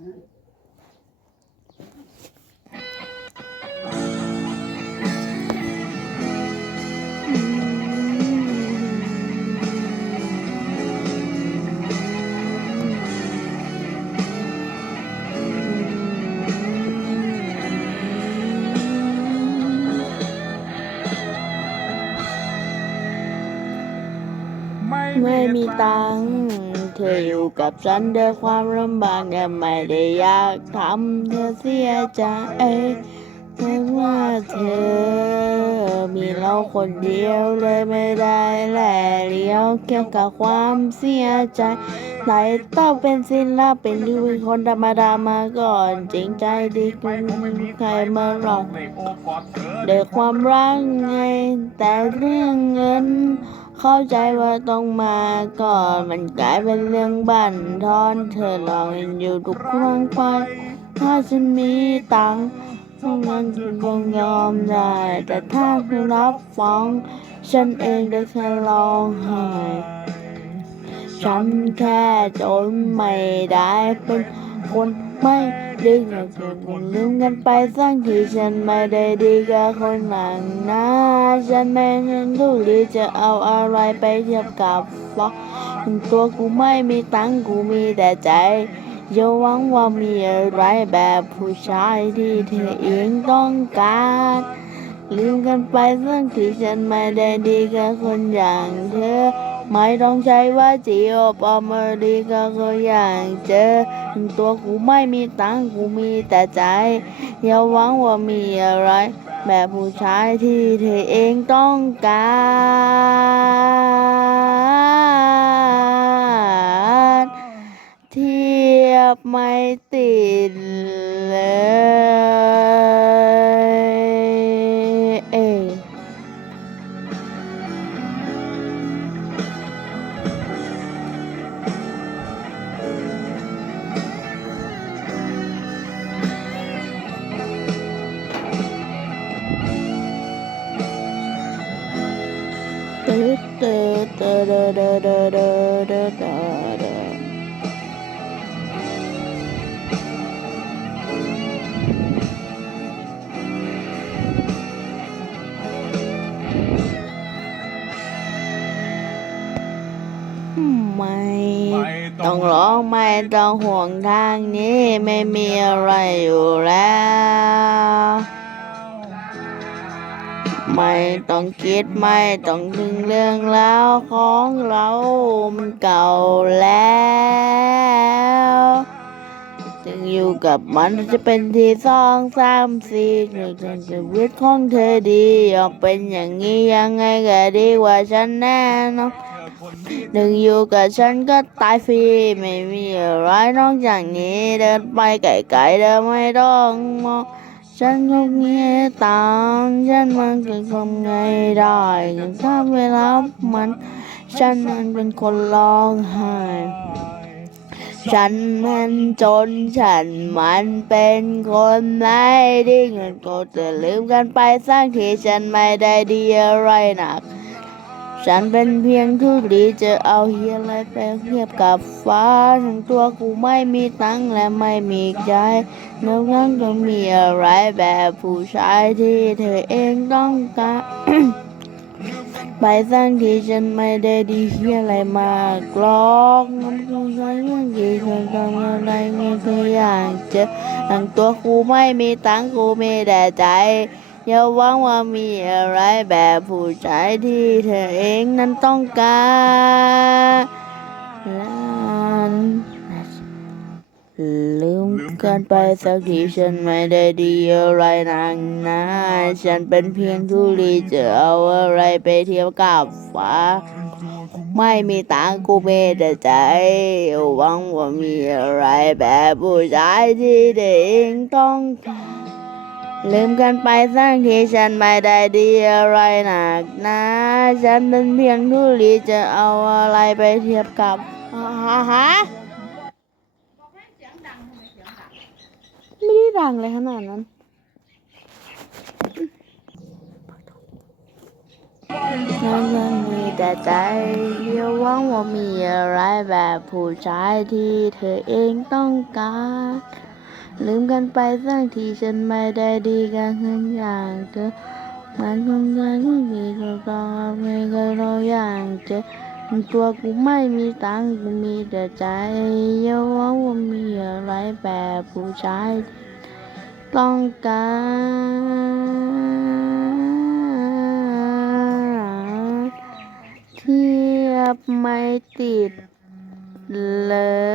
ไม่มีตังค์ ธออยู่กับฉันด้วยความลำบากแต่ไม่ได้อยากทำเธอเสียใจเพราะว่าเธอ มีเราคนเดียวเลยไม่ได้แหล่เลี้ยวเกี่ยวกับความเสียใจไหนต้องเป็นศิลปินหรือเป็นคนธรรมดามาก่อนจริงใจดีคุณใครมาหลอกดเธอเด็กความรักไงแต่เรื่องเงิน เข้าใจว่าต้องมาก่อนมันกลายเป็นเรื่องบั่นทอนเธอลองอยู่ทุกครั้งไปถ้าฉันมีตังค์พวกนั้นฉันคงยอมได้ แต่ถ้าเธอรับฟังฉันเองได้แค่ร้องไห้ฉันแค่จนไม่ได้เป็นคนไม่ ดีกับคนลืมกันไปสักทีฉันไม่ได้ดีกับคนหลังนะฉันไม่เห็นทุลีจะเอาอะไรไปเทียบกับฟ้าตัวกูไม่มีตังกูมีแต่ใจอย่าหวังว่ามีอะไรแบบผู้ชายที่เธอเองต้องการลืมกันไปสักทีฉันไม่ได้ดีกับคนอย่างเธอ ไม่ต้องใช้ว่าจีโอปอมดีก็คือย่างเจอ ตัวกูไม่มีตังกูมีแต่ใจ อย่าหวังว่ามีอะไร แบบผู้ชายที่เธอเองต้องการเทียบไม่ติด ดตึ๊ดตึ๊ดตึ๊ดตึ๊ดตึ๊ดตึ๊ดไม่ต้องร้องไม่ต้องห่วงทางนี้ไม่มีอะไรอยู่แล้ว ไม่ต้องคิดไม่ต้องถึงเรื่องราวของเรามันเก่าแล้ว จึงอยู่กับมันจะเป็นที่สองสามสี่หนึ่งจนชีวิตของเธอดียอมเป็นอย่างนี้ยังไงก็ดีกว่าฉันแน่นอนหนึ่งอยู่กับฉันก็ตายฟรีไม่มีอะไรนอกจากนี้เดินไปไกลๆเดินไม่ต้องมอง ฉันคงมีตังฉันมันจะทำไงได้ถ้าเวลามัน ฉันนั้นเป็นคนร้องไห้ฉันมันจนฉันมันเป็นคนไม่ดีเงินก็จะลืมกันไปสักทีฉันไม่ได้ดีอะไรหนัก ฉันเป็นเพียงทุลีจะเอาเฮียอะไรไปเทียบกับฟ้าทั้งตัวกูไม่มีตังและไม่มีใจนอกนั้นก็มีอะไรแบบผู้ชายที่เธอเองต้องการไปสร้างที่ฉันไม่ได้ดีเฮียอะไรมากหรอกมันคงใช้เรื่องที่เธอทำอะไรไม่เคยอยากเจอทั้งตัวกูไม่มีตังกูมีแต่ใจ อย่าหวังว่ามีอะไรแบบผู้ชายที่เธอเองนั้นต้องการล้านลืมกันไปสักทีฉันไม่ได้ดีอะไรนักนะฉันเป็นเพียงทุลีจะเอาอะไรไปเทียบกับฟ้า ไม่มีตังกูมีแต่ใจหวังว่ามีอะไรแบบผู้ชายที่เธอเองต้องการ ลืมกันไปสักทีฉันไม่ได้ดีอะไรหนักนะ ฉันเป็นเพียงทุลีจะเอาอะไรไปเทียบกับฮะฮะไม่ได้ดังเลยขนาดนั้นฉันนั้นมีแต่ใจเดียวหวังว่ามีอะไรแบบผู้ชายที่เธอเองต้องการ ลืมกันไปสักทีฉันไม่ได้ดีกันทั้งอย่างเธอมันคงจะไม่มีตัวตองไม่เคยรออย่างเจอตัวกูไม่มีตังกูมีแต่ใจอย่าวังว่ามีอะไรแบบผู้ชายต้องการเทียบไม่ติดเลย